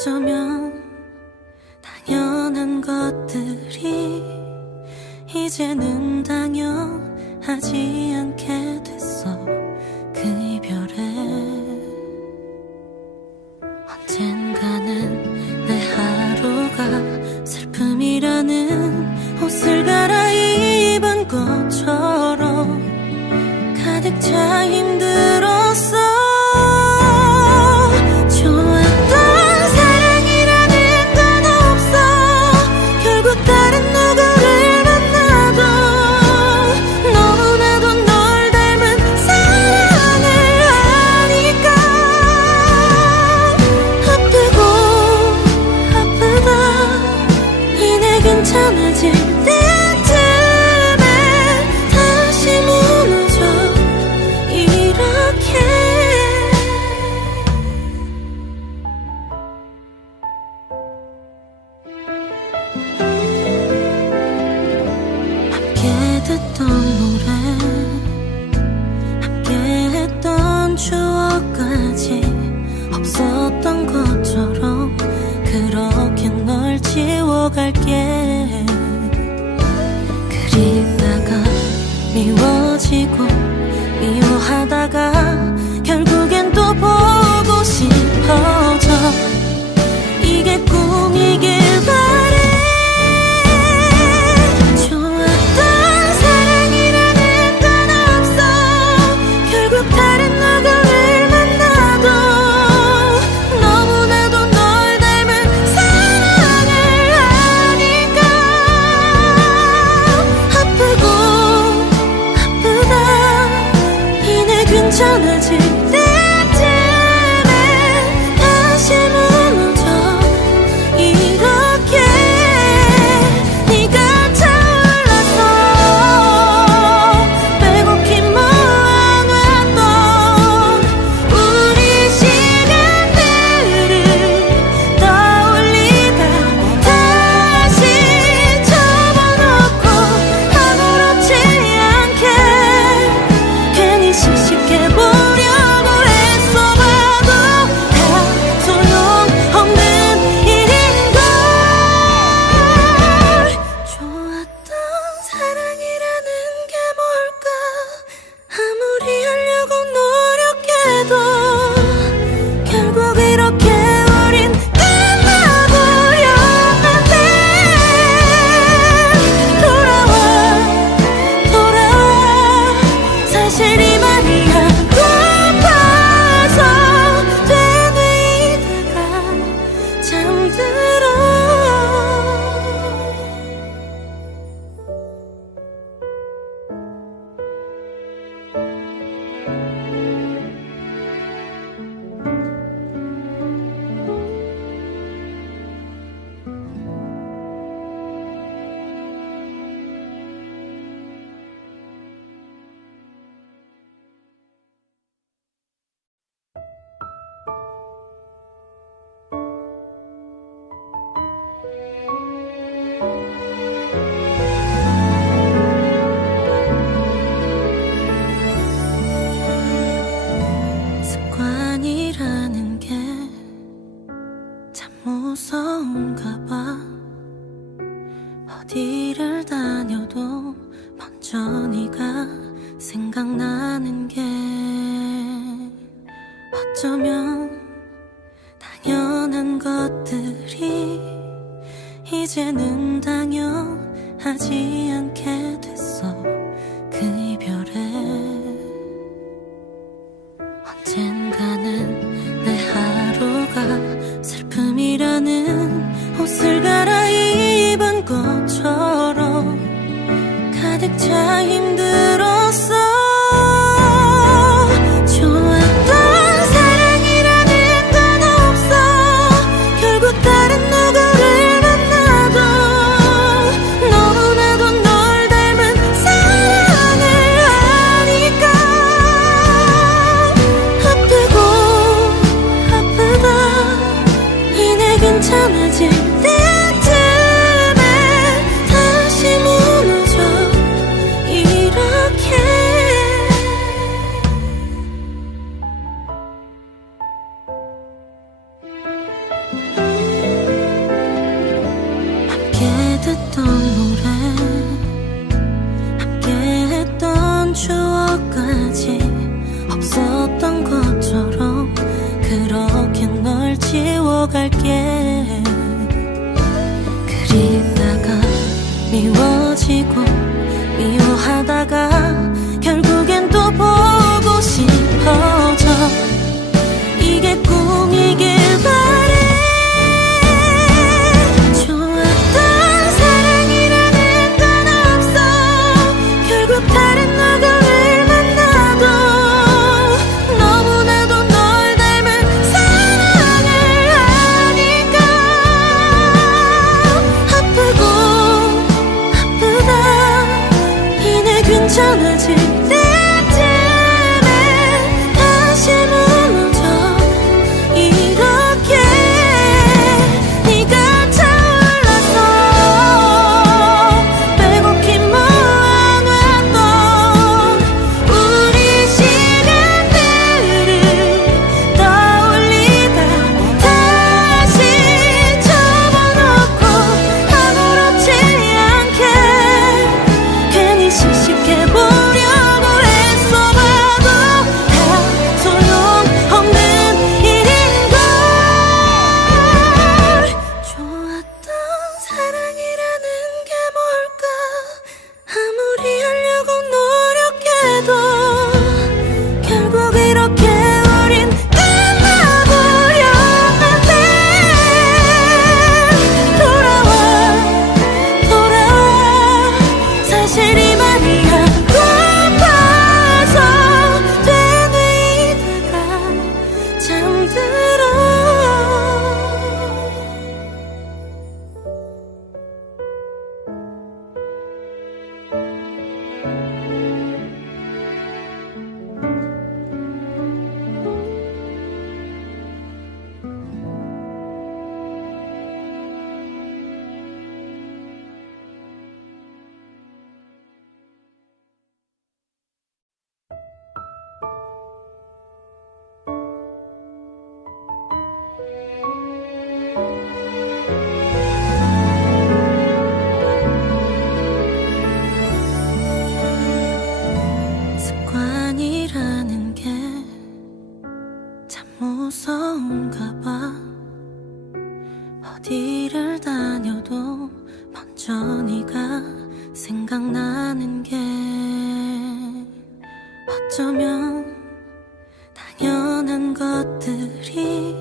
어쩌면 당연한 것들이 이제는 당연하지 않게 됐어. 그 이별에 언젠가는 내 하루가 슬픔이라는 옷을 갈아입은 것처럼 가득 차 힘들었어. 괜찮아질 때쯤에 다시 무너져 이렇게. 함께 듣던 노래, 함께 했던 추억까지 없었던 것처럼 그렇게 널 지워갈게. 그리다가 미워지고 미워하다가 결국엔 또 보고 싶어져. 이게 꿈이길 바래. 좋았던 사랑이라는 건 없어. 결국 다른 누구를 만나도 너무나도 널 닮은 사랑을 하니까 아프고 아프다. 이내 괜찮아질 때쯤에 다시 무너져 이렇게. 네가 차올라서 빼곡히 모아놨던 우리 시간들을 떠올리다 다시 접어놓고 아무렇지 않게 괜히 씩씩해보려고 애써봐도 다 소용없는 일인걸. 좋았던 사랑이라는 게 뭘까. 아무리 하려고 노력해도 결국 이렇게 우린 끝나버렸는데. 돌아와 돌아와. 사실 이 말이 하고파서 되뇌이다가 잠들어. 습관이라는 게 참 무서운가 봐. 어디를 다녀도 먼저 네가 생각나는 게 어쩌면 당연한 것들이 이제는 당연하지 않게 됐어. 그 이별에 언젠가는 내 하루가 슬픔이라는 옷을 갈아입은 것처럼 가득 차 힘들었어. 좋았던 사랑이라는 건 없어. 결국 다른 누구를 만나도 너무나도 널 닮은 사랑을 하니까 아프고 아프다. 이내 괜찮아질 때쯤에 다시 무너져 이렇게. 지워갈게. 그리다가 미워지고 미워하다가 결국엔 또 보고 싶어져. 이게 꿈이길 바래. 좋았던 사랑이라는 건 없어. 결국 다른 누구를 만나도 너무나도 널 닮은 사랑을 하니까 아프고 아프다. 이내 괜찮아질 때쯤에 다시 무너져. 이렇게 네가 차올라서 빼곡히 모아놨던 우리 시간들을 떠올리다 다시 접어놓고 아무렇지 않게 괜히 씩씩해보려고 애써봐도 다 소용없는 일인걸. 좋았던 사랑이라는 게 뭘까. 아무리 하려고 노력해도 결국 이렇게 우린 끝나버렸는데. 돌아와 돌아와. 사실 이만이야 고파서 되뇌이다가 잠들어. 습관이라는 게 참 무서운가 봐. 어디를 다녀도 먼저 네가 생각나는 게 어쩌면 당연한 것들이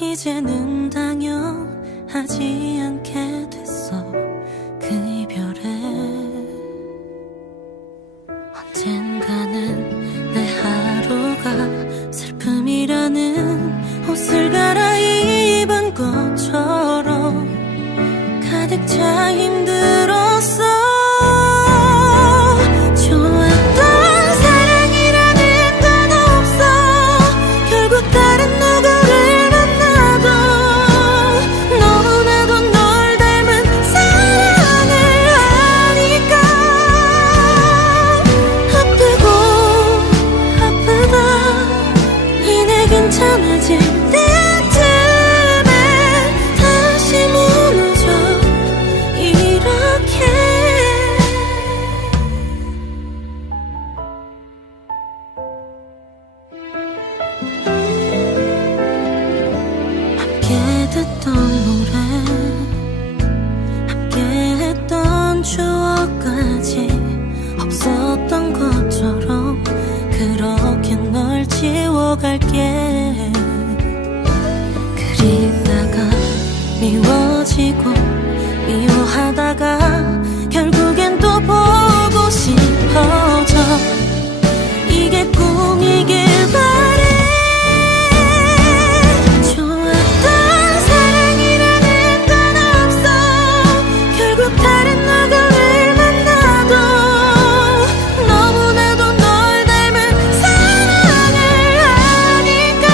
이제는 당연하지 않게 됐어. 그 이별에 언젠가는 내 하루가 슬픔이라는 옷을 갈아입은 것처럼 가득 차 힘들었어. 좋았던 사랑이라는 건 없어. 결국 다른 누구를 만나도 너무나도 널 닮은 사랑을 하니까 아프고 아프다. 이내 괜찮아질 때쯤에 다시 무너져. 이렇게 함께 듣던 노래, 함께 했던 추억까지 없었던 것처럼 그렇게 널 지워갈게. 그리다가 미워지고 미워하다가 결국엔 또 보고 싶어져. 이게 꿈이길 바래. 좋았던 사랑이라는 건 없어. 결국 다른 누구를 만나도 너무나도 널 닮은 사랑을 하니까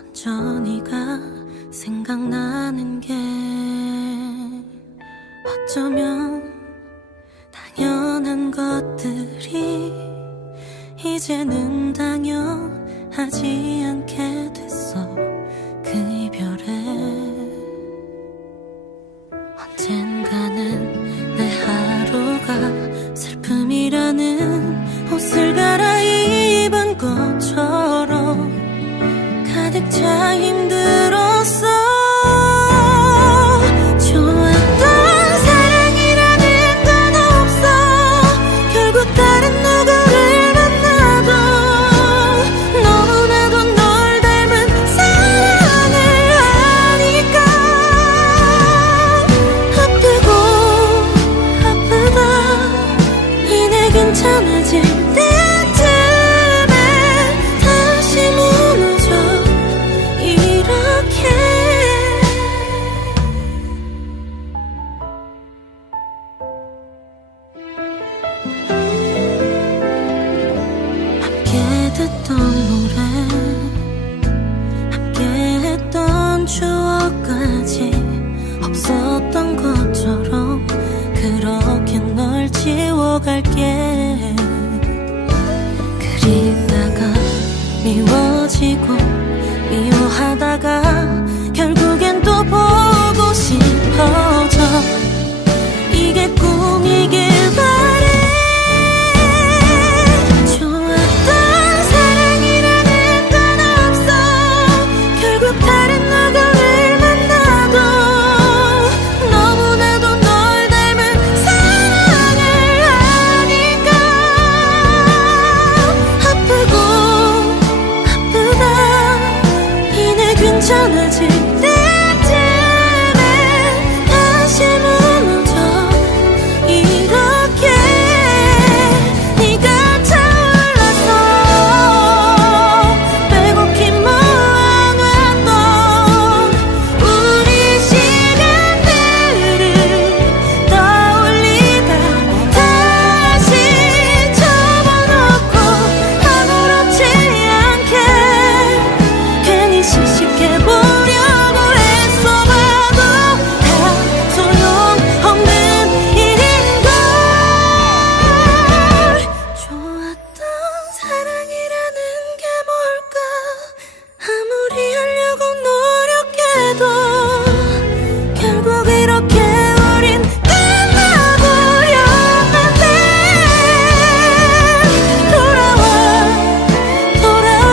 먼저 네가 생각나는 게 어쩌면 당연한 것들이 이제는 당연하지 않게 됐어. 그 이별에 언젠가는 내 하루가 슬픔이라는 옷을 갈아입은 것처럼 가득 차 힘들었어. 좋았던 사랑이라는 건 없어. 결국 다른 누구를 만나도 너무나도 널 닮은 사랑을 하니까 아프고 아프다 이내 괜찮아질 때쯤에 다시 무너져 이렇게. 함께 듣던 노래 함께 했던 추억까지 없었던 것처럼 그렇게 널 지워갈게. 그리다가 미워지고 미워하다가 결국엔 또 보고 싶어져. 이게 꿈이길 바래. 좋았던 사랑이라는 건 없어. 결국 다른 누구를 만나도 너무나도 널 닮은 사랑을 하니까 아프고 아프다 이내 괜찮아질 때쯤에 다시 무너져 이렇게. 네가 차올라서 빼곡히 모아놨던 우리 시간들을 떠올리다 다시 접어놓고 아무렇지 않게 괜히 씩씩해보려고 애써봐도 다 소용없는 일인걸. 좋았던 사랑이라는 게 뭘까. 아무리 하려고 노력해도 결국 이렇게 우린 끝나버렸는데. 돌아와 돌아와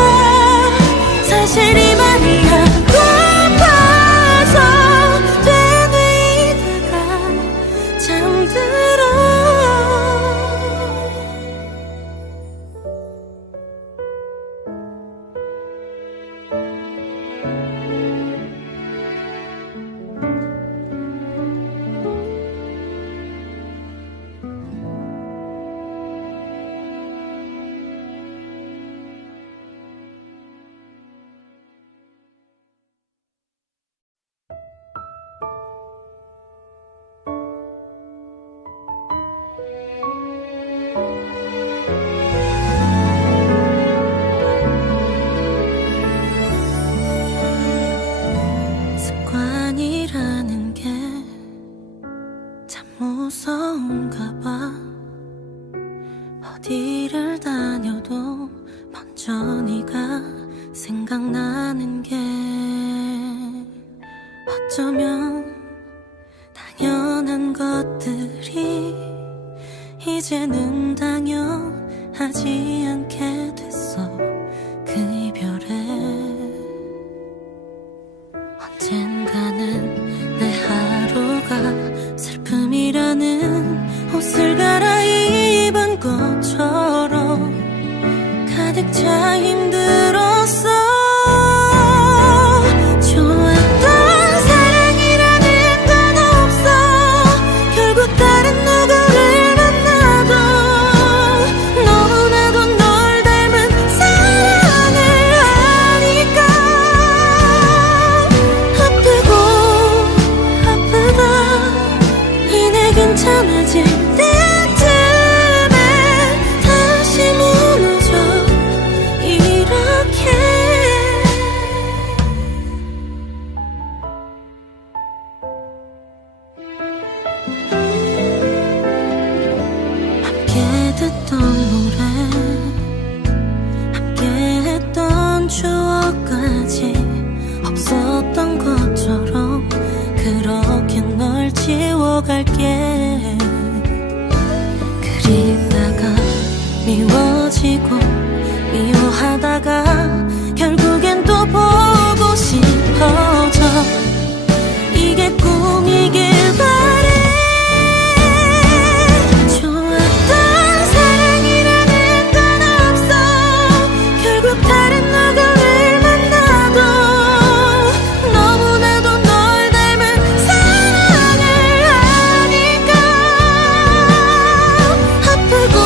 사실이 많이 고파서 되뇌이다가 잠들어. 습관이라는 게 참 무서운가 봐. 어디를 다녀도 먼저 네가 생각나는 게 어쩌면 당연한 것들이 이제는 당연하지 않게 됐어. 그 이별에 언젠가는 내 하루가 슬픔이라는 옷을 갈아입은 것처럼 가득 차 힘들었어. 좋았던 사랑이라는 건 없어. 결국 다른 누구를 만나도 너무나도 널 지워갈게. 그리다가 미워지고 미워하다가 결국엔 또 보고 싶어져. 이게 꿈이길 바래. 좋았던 사랑이라는 건 없어. 결국 다른 누구를 만나도 너무나도 널 닮은 사랑을 하니까 아프고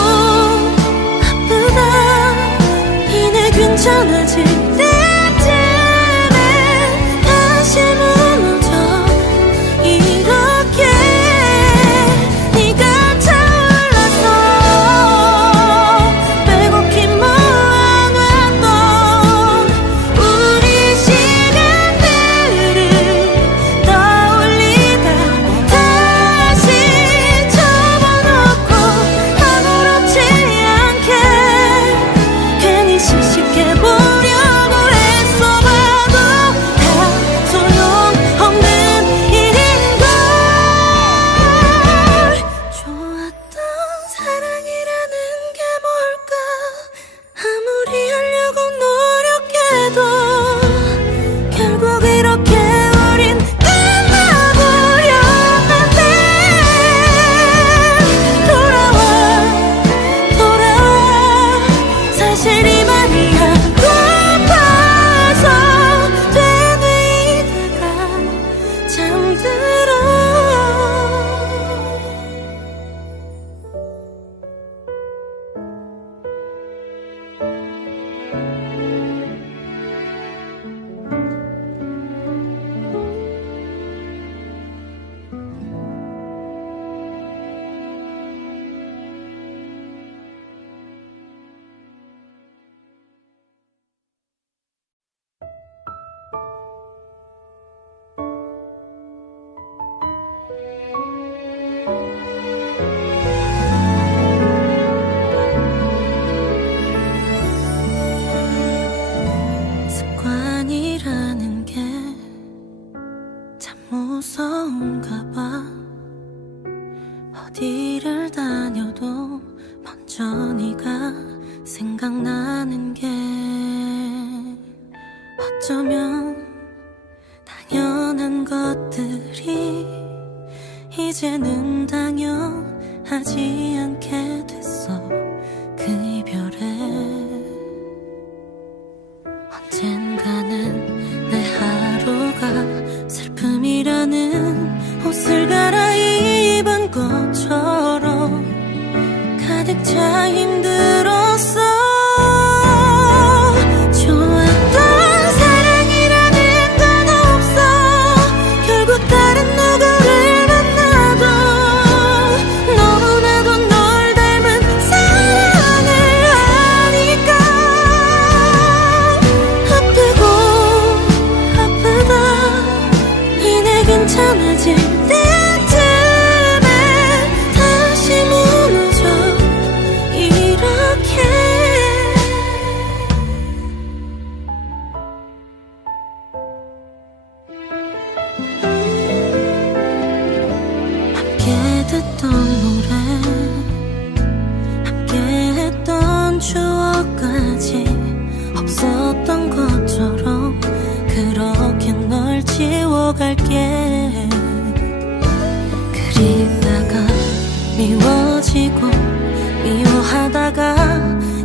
아프다 이내 괜찮아질 때쯤에 다시 무너져. 이렇게 네가 차올라서 빼곡히 모아놨던 우리 시간들을 떠올리다 다시 접어놓고 아무렇지 않게 괜히 씩씩해보려고 애써봐도 다 소용없는 일인걸. 좋았던 사랑이라는 게 뭘까. 아무리 하려고 노력해도 결국 이렇게 우린 끝나버렸는데. 돌아와 돌아와 사실 이 말이 하고파서 되뇌이다가 잠들어. 습관이라는 게 참 무서운가 봐. 어디를 다녀도 먼저 네가 생각나는 게 어쩌면 당연한 것들이 이제는 당연하지 않게 됐어. 그 이별에 언젠가는 내 하루가 슬픔이라는 옷을 갈아입은 것처럼 가득 차 힘들었어. 좋았던 사랑이라는 건 없어. 결국 다른 누구를 만나도 너무나도 널 닮은 사랑을 하니까 아프고 아프다 이내 괜찮아질 때쯤에 다시 무너져. 이렇게 함께 듣던 노래 함께 했던 추억까지 없었던 것처럼 그렇게 널 지워갈게. 그리다가 미워지고 미워하다가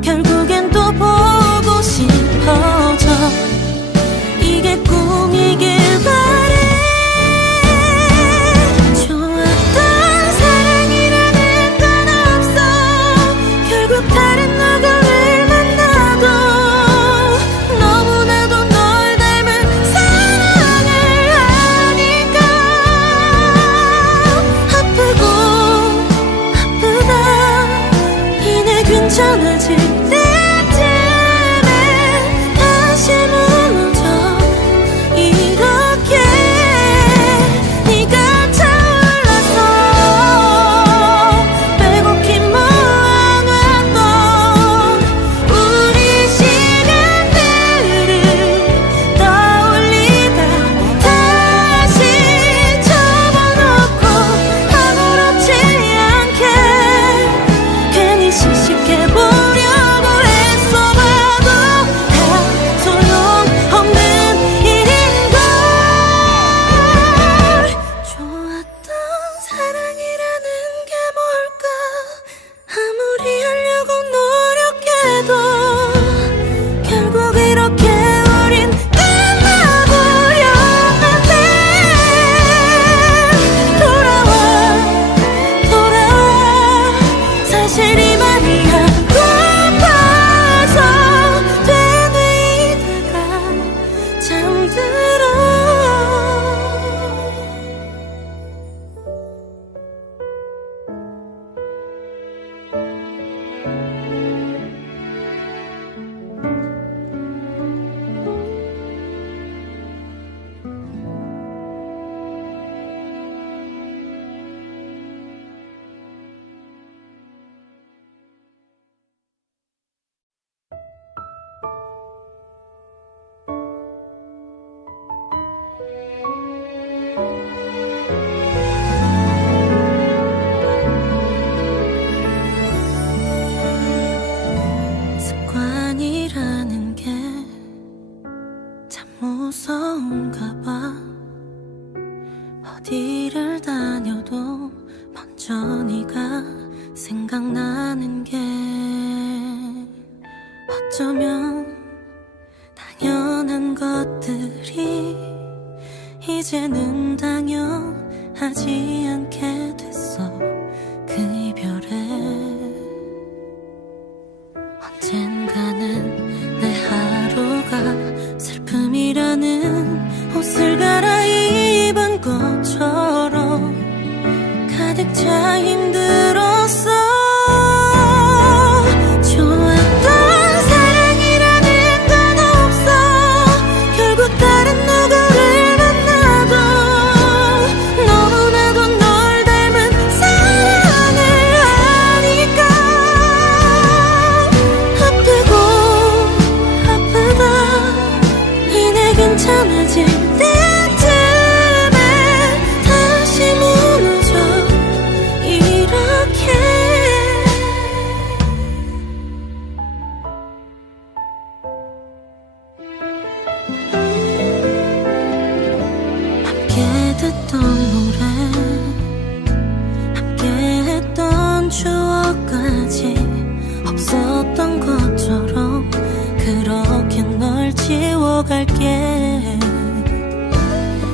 결국엔 또 보고 싶어져. 이게 꿈이길 바래. 좋았던 사랑이라는 건 없어. 결국 다른 누구를 만나도 너무나도 널 닮은 사랑을 하니까 무서운가 봐. 어디를 다녀도 먼저 네가 생각나는 게 어쩌면 당연한 것들이 이제는 당연하지 않게 됐어. 그 이별에 언젠가는 내 하루가 슬픔이라는 옷을 갈아입은 것처럼 가득 차 힘들었어. 좋았던 사랑이라는 건 없어. 결국 다른 누구를 만나도 너무나도 널 닮은 사랑을 하니까 아프고 아프다. 이내 괜찮아질 때쯤에 다시 무너져 이렇게. 함께 듣던 노래, 함께 했던 추억까지 없었던 것처럼 그렇게 널 지워갈게.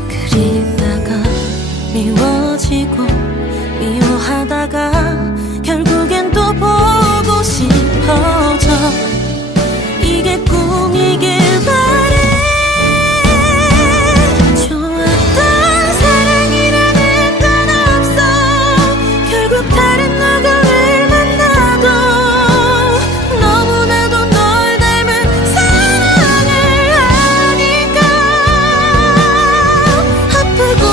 그리다가 미워지고 미워하다가 결국엔 또 보고 싶어져. 이게 꿈이길 바래. 좋았던 사랑이라는 건 없어. 결국 다른 누구를 만나도 너무나도 널 닮은 사랑을 하니까 아프고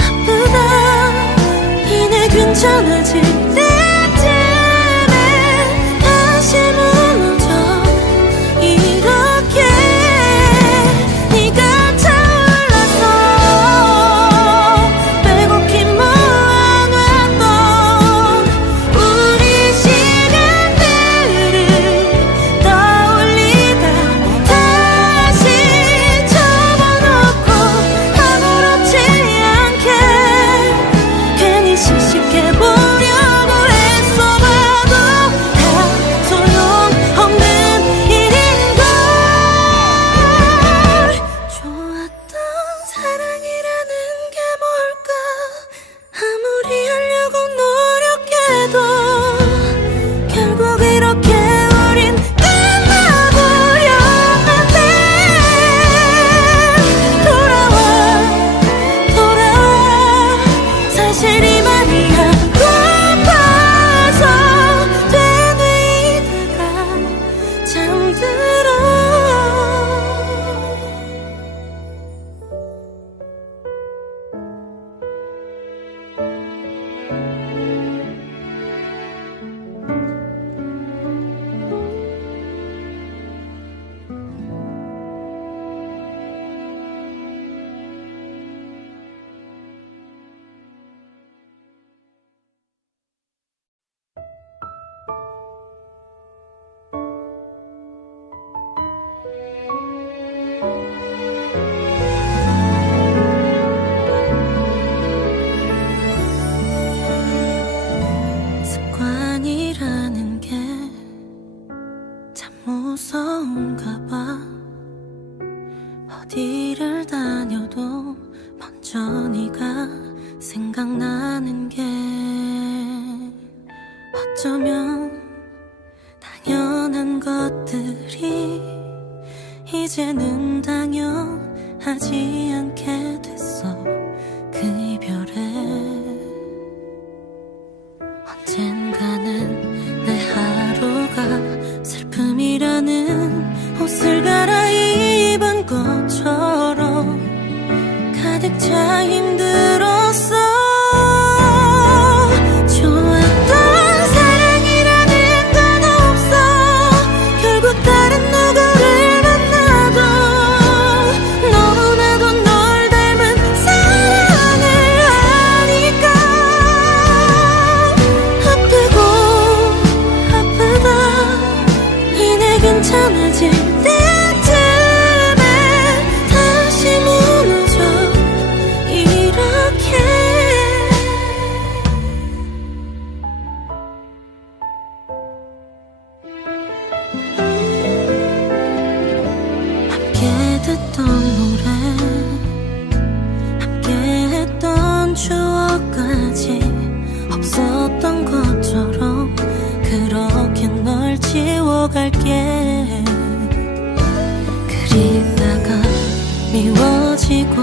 아프다. 이내 괜찮아질 때쯤에 다시 무너져 이렇게. 네가 차올라서 빼곡히 모아놨던 우리 시간들을 떠올리다 다시 접어놓고 아무렇지 않게 괜히 씩씩해보려고 애써봐도 다 소용없는 일인걸. 좋았던 사랑이라는 게 뭘까. 아무리 하려고 노력해도 결국 이렇게 우린 끝나버렸는데. 돌아와 돌아와. 사실 이만이야 고파서 되뇌이다가 잠들어. 습관이라는 게 참 무서운가 봐. 어디를 다녀도 먼저 네가 생각나는 게 어쩌면 당연한 것들이 이제는 당연하지 않게 됐어. 그 이별에 언젠가는 내 하루가 슬픔이라는 옷을 갈아입은 것처럼 가득 차 힘들었어. 좋았던 사랑이라는 건 없어. 결국 다른 누구를 만나도 너무나도 널 닮은 듣던 노래 함께 했던 추억까지 없었던 것처럼 그렇게 널 지워갈게. 그리다가 미워지고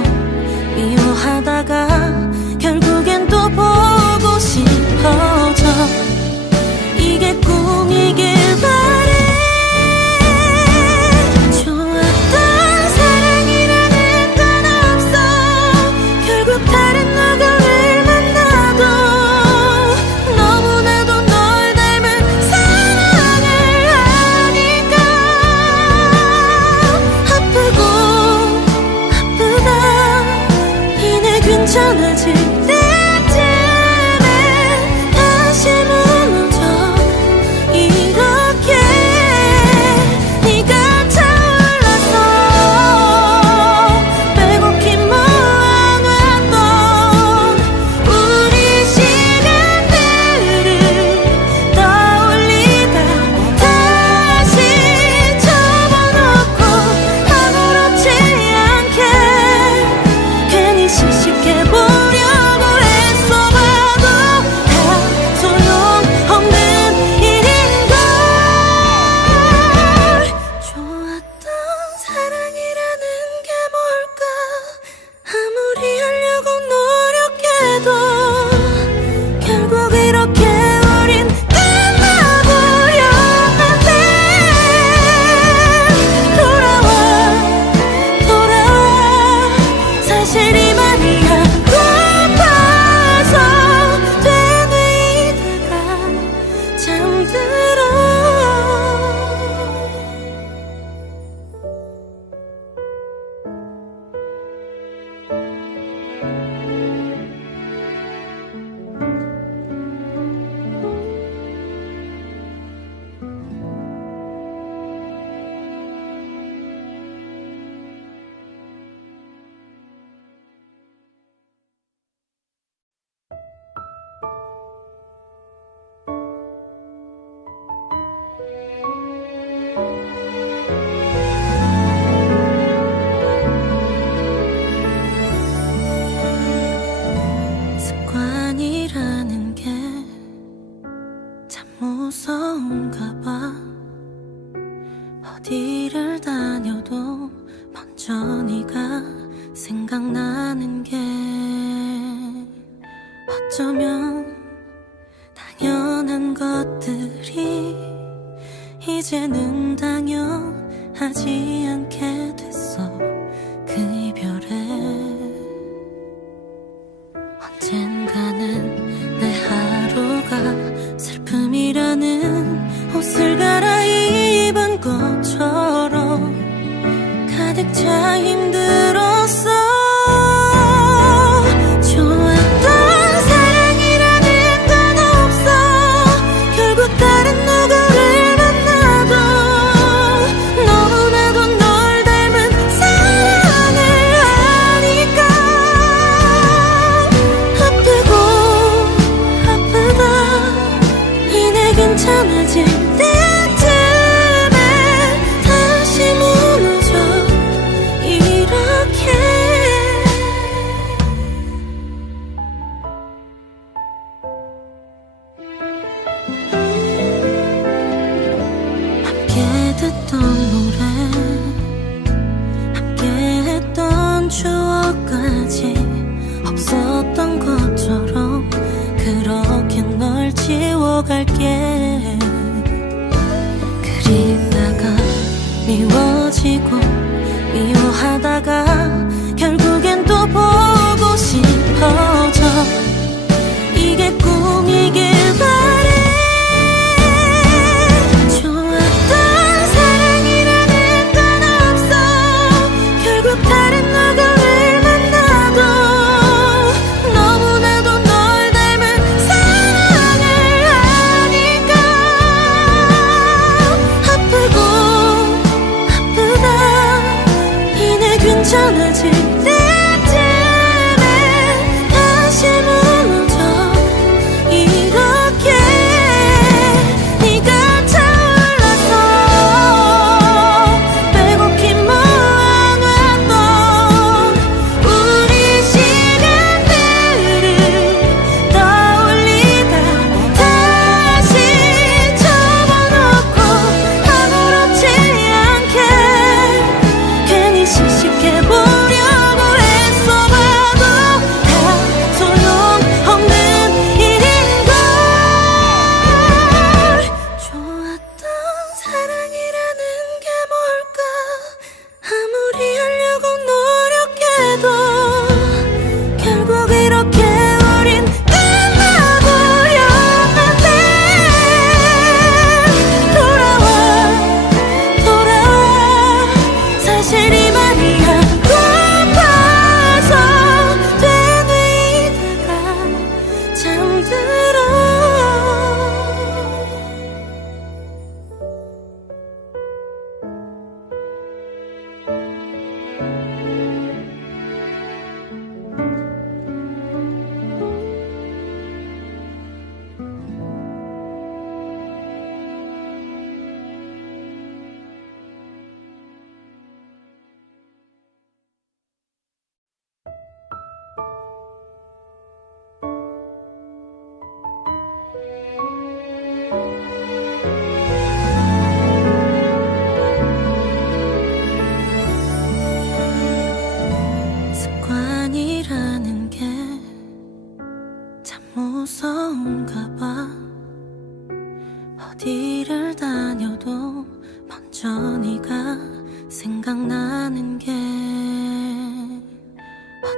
미워하다가 결국엔 또 보고 싶어져. 이게 꿈이길 바래. 좋았던 사랑이라는 건 없어. 결국 다른 누구를 만나도 너무나도 널 닮은 사랑을 하니까 아프고 아프다 이내 괜찮아질 때쯤에 다시 무너져. 이렇게 네가 타올라서 빼곡히 모아놨던 우리 시간들을 떠올리다 다시 접어놓고 아무렇지 않게 괜히 씩씩해 보려고 했어. 봐도 다 소용없는 일인걸. 좋았던 사랑이라는 게 뭘까. 아무리 하려고 노력해도 결국 이렇게 우린 끝나버렸는데. 돌아와 돌아와 사실 이 말이 아파서 되뇌이다가 잠들어. 습관이라는 게 참 무서운가 봐. 어디를 다녀도 먼저 네가 생각나는 게 어쩌면 당연한 것들이 이제는 당연하지 않게 됐어. 그 이별에 언젠가는 내 하루가 슬픔이라는 옷을 갈아입은 것처럼 가득 차 힘들었어. 좋았던 사랑이라는 건 없어. 결국 다른 누구를 만나도 너무나도 널 닮은 사랑을 하니까 아프고 아프다 이내 괜찮아질 때쯤에 다시 무너져. 이렇게 함께 듣던 노래 함께 했던 추억까지 없었던 것처럼 그렇게 널 지워갈게. 그리다가 미워지고 미워하다가 결국엔 또 보고 싶어져. 이게 꿈이길 바래. 좋았던 사랑이라는 건 없어. 결국 다른 누구를 만나도 너무나도 널 닮은 사랑을 하니까 아프고 아프다 이내 괜찮아질 때쯤에 다시 무너져. 이렇게 네가 타올라서 빼곡히 모아놨던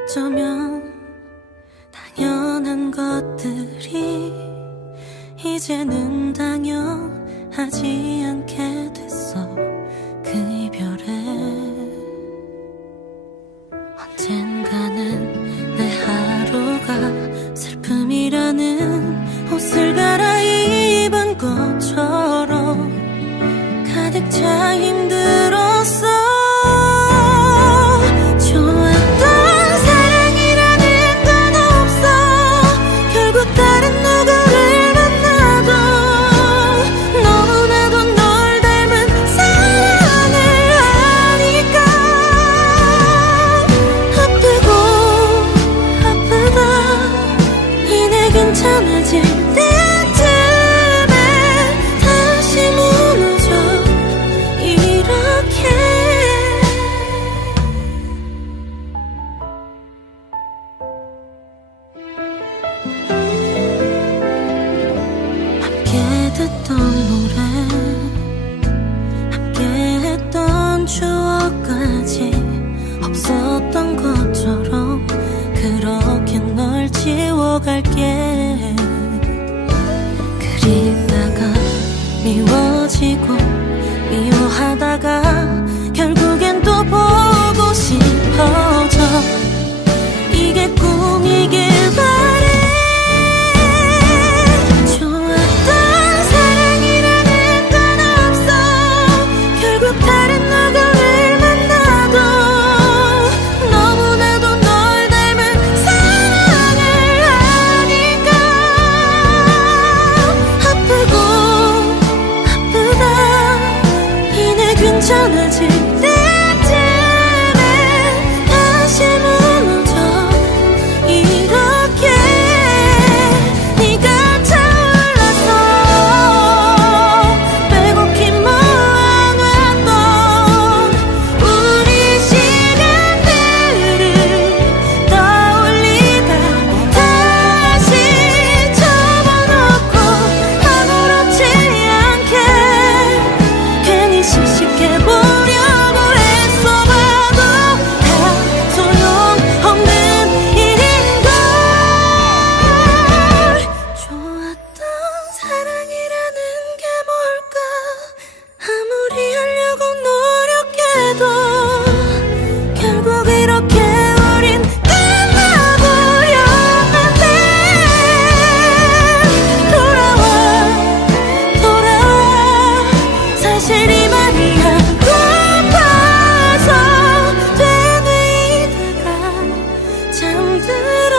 어쩌면 당연한 것들이 이제는 당연하지 않게 됐어. 그 이별에 언젠가는 내 하루가 슬픔이라는 옷을 갈아입은 것처럼 가득 차 힘들었어. 괜찮아질 때쯤에 다시 무너져 이렇게. 함께 듣던 노래, 함께 했던 추억까지 없었던 것처럼 그렇게 널 지워갈게. 그리다가 미워지고 미워하다가 결국엔 또 보고 싶어져. 이게 꿈이길 바래. 좋았던 사랑이라는 건 없어. 결국 다른 누구를 만나도 너무나도 널 닮은 사랑을 하니까. 아프고 아프다 이내 괜찮아질 때쯤에 다시 무너져 이렇게. 네가 차올라서 빼곡히 모아놨던 우리 시간들을 떠올리다 다시 접어놓고 아무렇지 않게 괜히 씩씩해보려고 애써봐도 다 소용없는 일인걸. 좋았던 사랑이라는 게 뭘까. 아무리 하려고 노력해도 결국 이렇게 우린 끝나버렸는데. 돌아와 돌아와 사실 이 말이 하고파서 되뇌이다가 잠들어.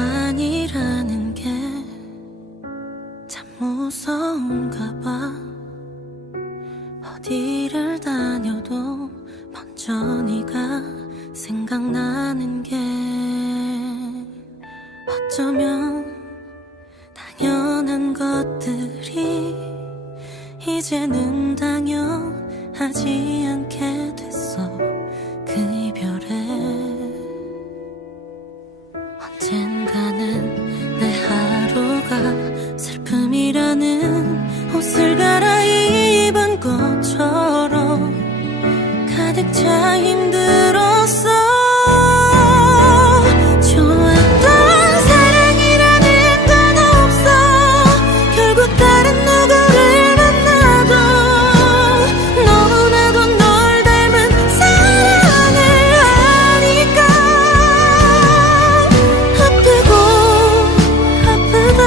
습관이라는 게 참 무서운가 봐. 어디를 다녀도 먼저 네가 생각나는 게 어쩌면 당연한 것들이 이제는 당연하지 않게 됐어. 그 이별에 언젠가는 내 하루가 슬픔이라는 옷을 갈아입은 것처럼 가득 차 힘들었어. 좋았던 사랑이라는 건 없어. 결국 다른 누구를 만나도 너무나도 널 닮은 사랑을 하니까. 아프고 아프다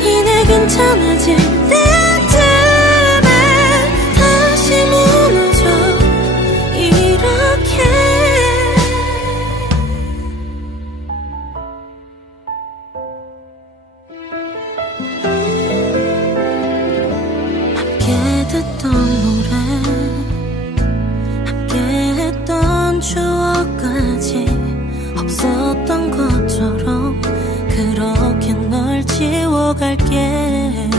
이내 괜찮아질 때쯤에 다시 무너져 이렇게. 지워갈게.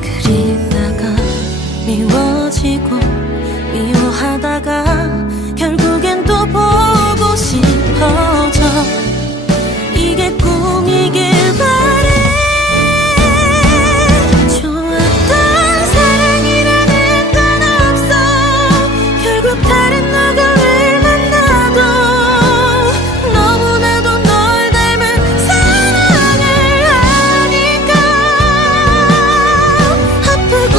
그리다가 미워지고 미워하다가 결국엔 또 보고 싶어져. 이게 꿈이길 바래. 좋았던 사랑이라는 건 없어. 결국 다른 누구를 만나도 너무나도 널 닮은 사랑을 하니까. 아프고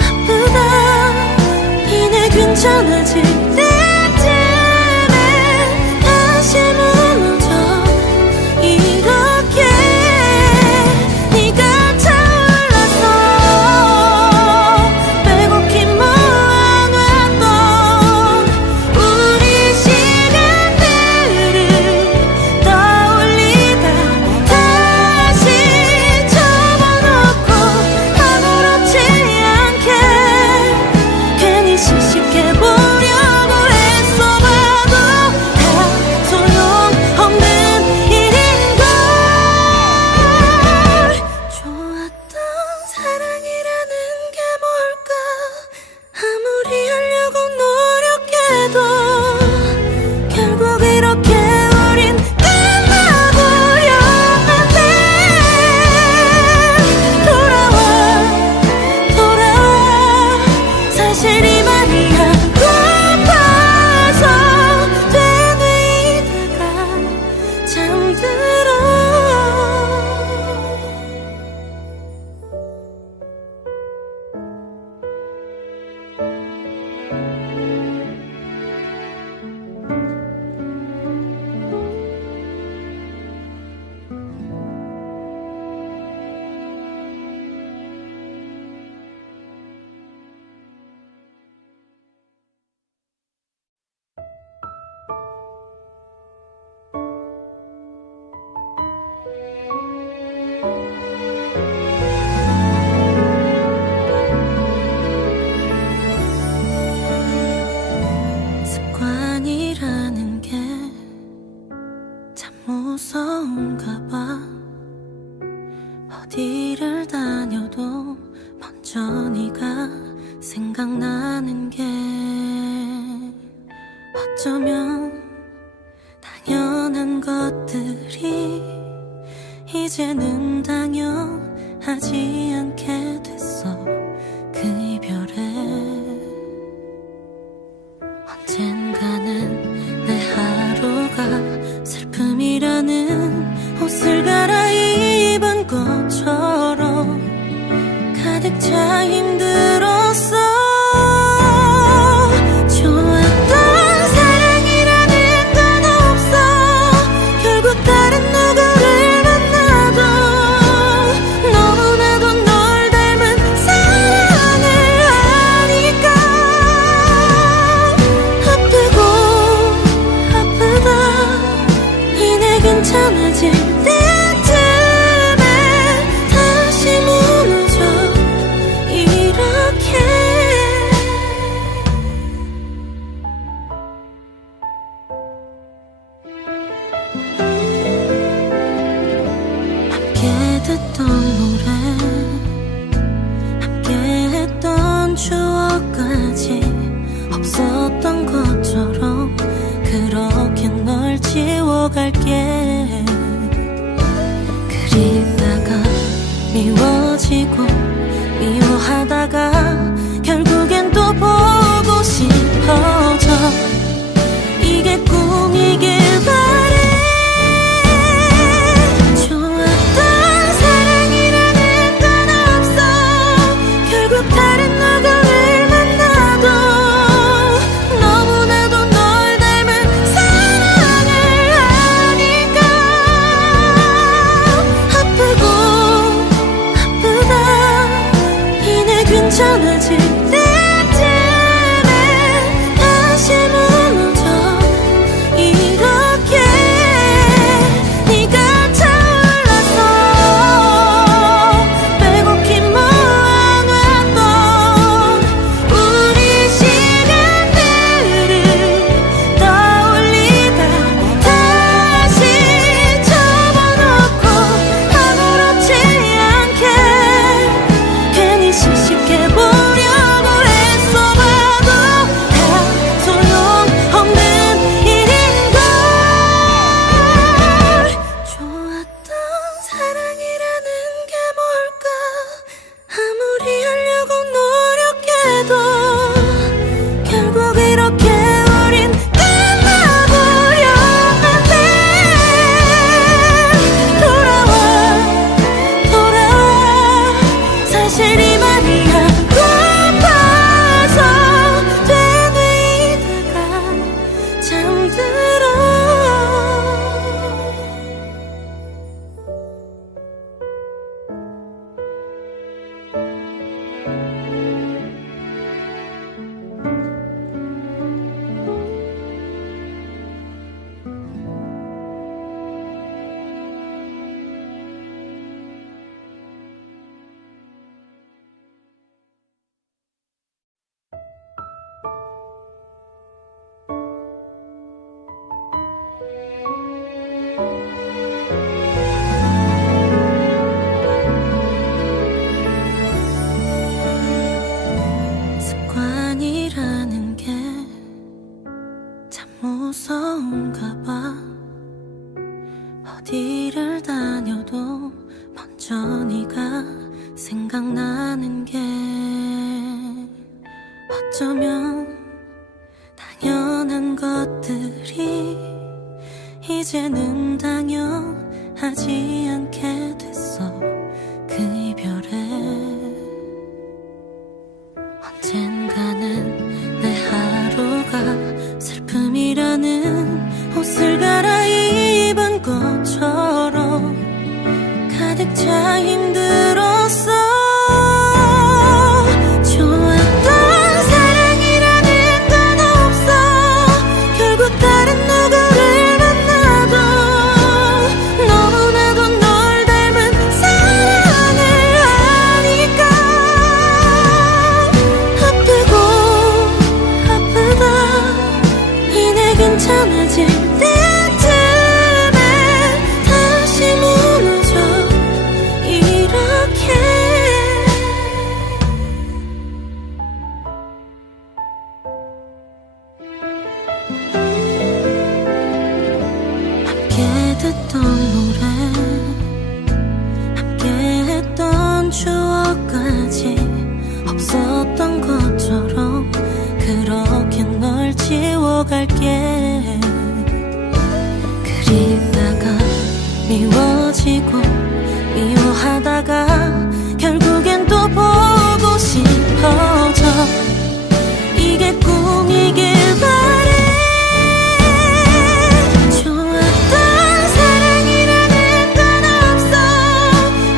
아프다 이내 괜찮아질 때쯤에 다시 무너져. 이렇게 네가 타올라서 빼곡히 모아놨던 우리 시간들을 떠올리다 다시 접어놓고 아무렇지 않게 괜히 씩씩해 보려고 했어. 봐도 다 소용없는 일인걸. 좋았던 사랑이라는 게 뭘까. 아무리 하려고 노력해도 결국 이렇게 우린 끝나버렸는데. 돌아와 사실 이 말이 고파서 되뇌이다가 잠들어. 습관이라는 게 참 무서운가 봐. 어디를 다녀도 먼저 네가 생각나는 게 어쩌면 당연한 것들이 이제는 당연하지 않게 됐어. 그 이별에 언젠가는 내 하루가 슬픔이라는 옷을 갈아입은 것처럼 가득 차 힘들었어. 좋았던 사랑이라는 건 없어. 결국 다른 누구를 만나도 너무나도 널 닮은 사랑을 하니까. 아프고 아프다 이내 괜찮아질 때쯤에 다시 무너져. 이렇게 함께 듣던 노래 함께 했던 추억까지 없었던 것처럼 그렇게 널 지워갈게. 그리다가 미워지고 미워하다가 결국엔 또 보고 싶어져. 이게 꿈이길 바래. 좋았던 사랑이라는 건 없어. 결국 다른 누구를 만나도 너무나도 널 닮은 사랑을 하니까. 먼저 네가 생각나는 게 어쩌면 당연한 것들이 이제는 당연하지 않게 됐어. 그 이별에 언젠가는 내 하루가 슬픔이라는 옷을 갈아입은 것처럼 가득 차 힘들었어. 좋았던 사랑이라는 건 없어. 결국 다른 누구를 만나도 너무나도 널 닮은 사랑을 하니까 아프고 아프다 이내 괜찮아질 때쯤에 다시 무너져 이렇게. 함께 듣던 노래 함께 했던 추억까지 없었던 것처럼 그렇게 널 지워갈게. 그리다가 미워지고 미워하다가 결국엔 또 보고 싶어져. 이게 꿈이길 바래. 좋았던 사랑이라는 건 없어.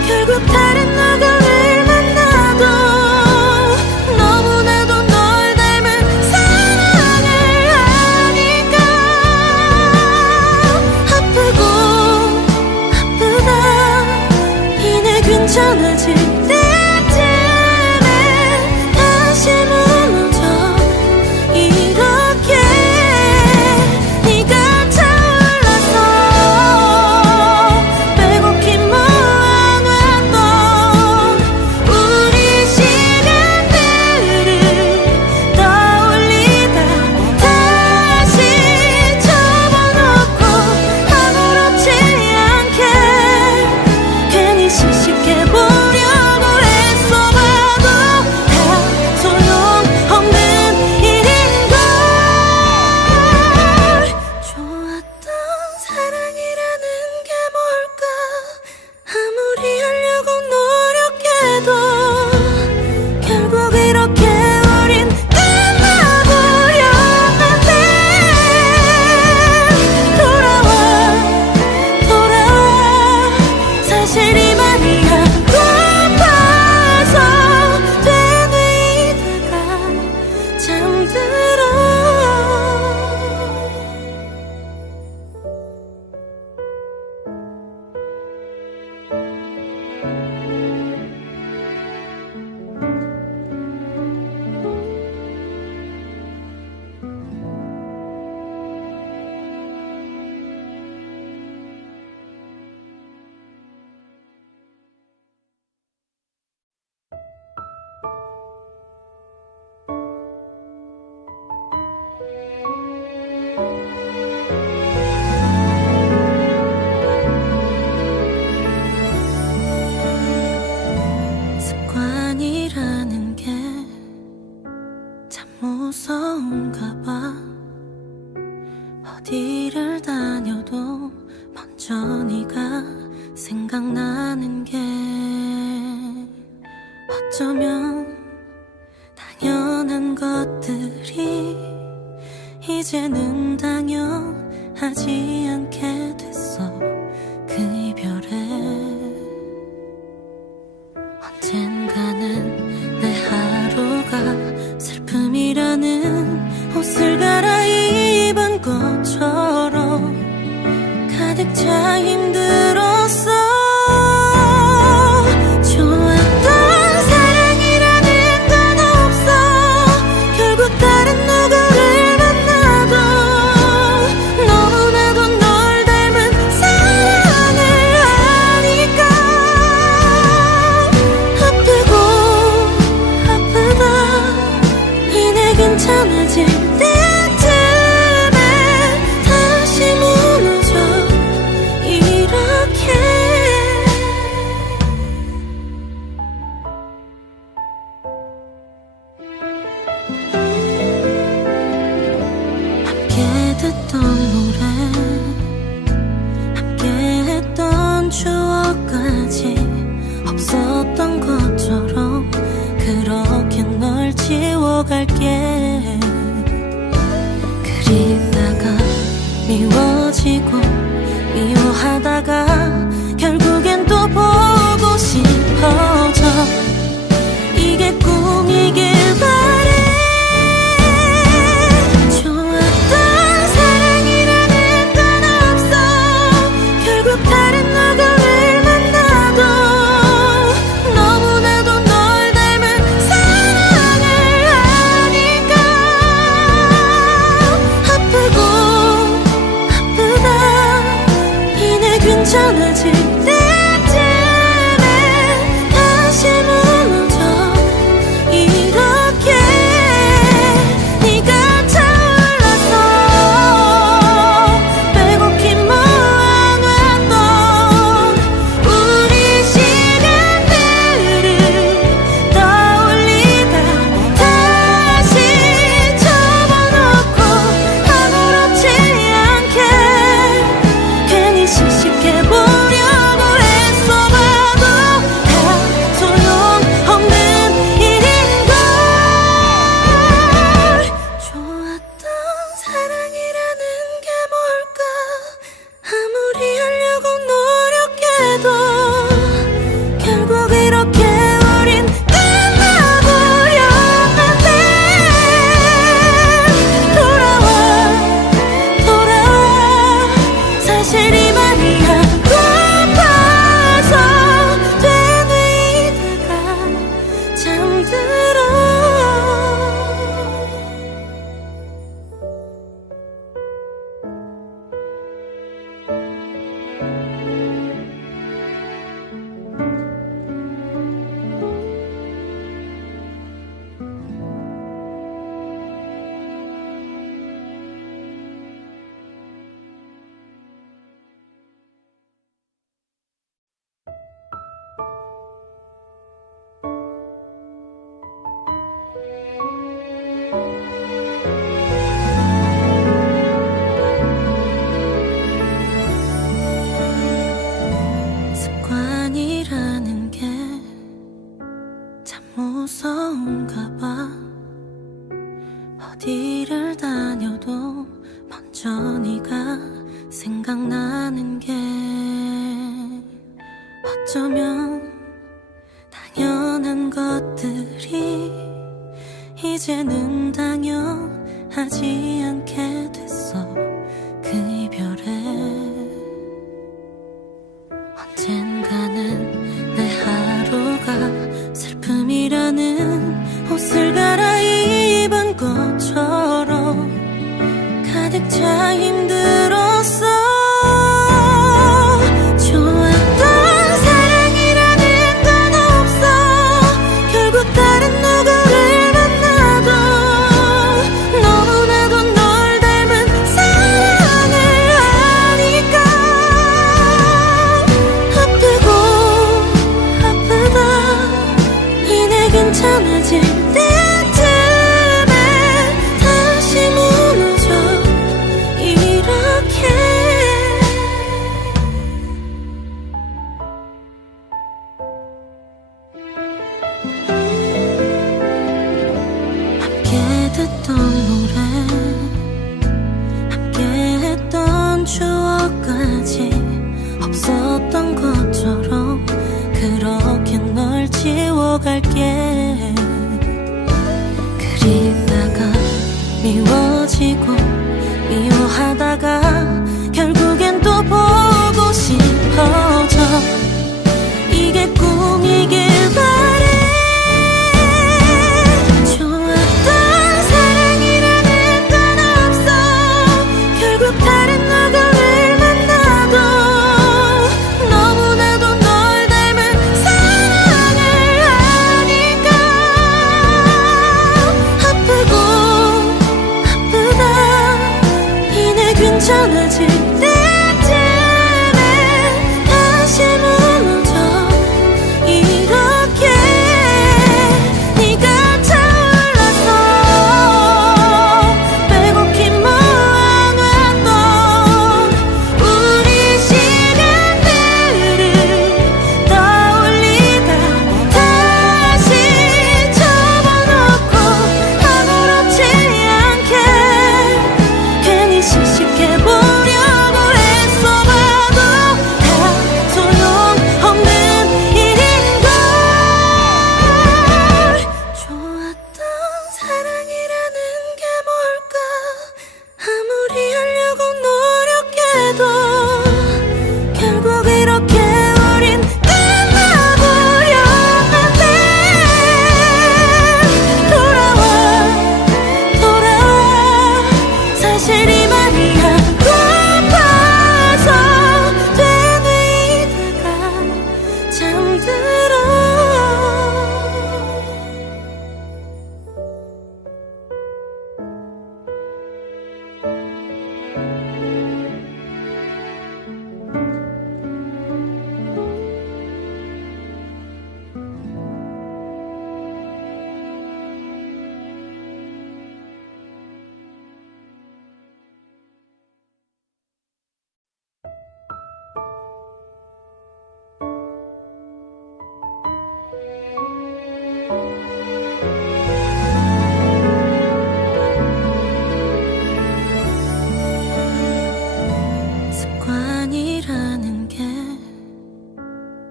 결국 다른 누구를 만나도 너무나도 널 닮은 사랑을 하니까 아프고 아프다 이내 괜찮아질 때쯤에 다시 무너져 이렇게. 네가 차올라서 빼곡히 모아놨던 우리 시간들을 떠올리다 다시 접어놓고 아무렇지 않게 괜히 씩씩해 보려고 했어. 봐도 다 소용없는 일인걸. 좋았던 사랑이라는 게 뭘까. 아무리 하려고 노력해도 결국 이렇게 우린 끝나버렸는데. 돌아와 돌아와 사실 이 말이 아파서 되뇌이다가 잠들어. 습관이라는 게 참 무서운가 봐. 어디를 다녀도 먼저 네가 생각나는 게 어쩌면 당연한 것들이 이제는 당연하지 않게 됐어. 그 이별에 언젠가는 내 하루가 슬픔이라는 옷을 갈아입은 것처럼 가득 차 힘들었어. 좋았던 사랑이라는 건 없어. 결국 다른 누구를 만나도 무서운가 봐. 어디를 다녀도 먼저 네가 생각나는 게 어쩌면 당연한 것들이 이제는 당연하지 않게 됐어. 그 이별에 언젠가는 내 하루가 슬픔이라는 옷을 갈아입은 것처럼 가득 차 힘들었어. 좋았던 사랑이라는 건 없어. 결국 다른 누구를 만나도 너무나도 널 닮은 사랑을 하니까 아프고 아프다. 이내 괜찮아질 때쯤에 다시 무너져 이렇게. 함께 듣던 노래, 함께 했던 추억까지 없었던 것처럼 그렇게 널 지워갈게. 그리다가 미워지고 미워하다가 결국엔 또 보고 싶어져. 이게 꿈이길 바래. 좋았던 사랑이라는 건 없어. 결국 다른 누구를 만나도 너무나도 널 닮은 사랑을 하니까 아프고 아프다. 이내 괜찮아질 때쯤에 다시 무너져 이렇게. 네가 차올라서 빼곡히 모아놨던 우리 시간들을 떠올리다 다시 접어놓고 아무렇지 않게 괜히 씩씩해보려고 애써봐도 다 소용없는 일인걸. 좋았던 사랑이라는 게 뭘까. 아무리 하려고 노력해도 결국 이렇게 우린 끝나버렸는데. 돌아와 돌아와. 사실 이 말이 하고파서 되뇌이다가 잠들어. 습관이라는 게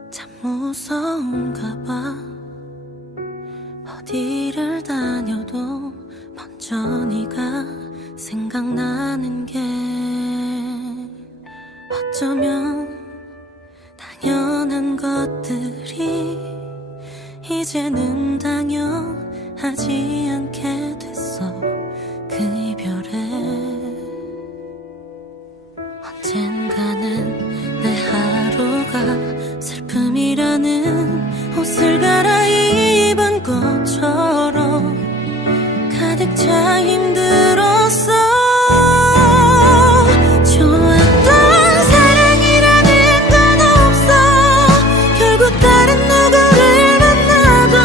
참 무서운가 봐. 어디를 다녀도 먼저 네가 생각나는 게 어쩌면 당연한 것들이 이제는 당연하지 않게 됐어. 그 이별에 언젠가는 내 하루가 슬픔이라는 옷을 갈아입은 것처럼 가득 차 힘들었어. 좋았던 사랑이라는 건 없어. 결국 다른 누구를 만나도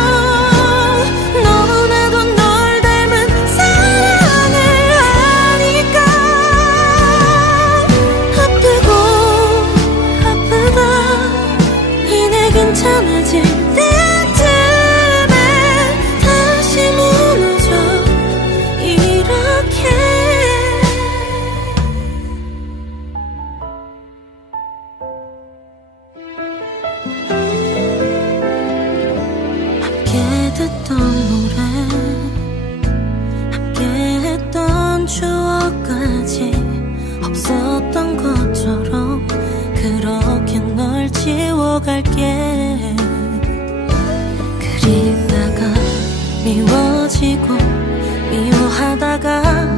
너무나도 널 닮은 사랑을 하니까 아프고 아프다. 이내 괜찮아질 때쯤에 다시 yeah. 그리다가 미워지고 미워하다가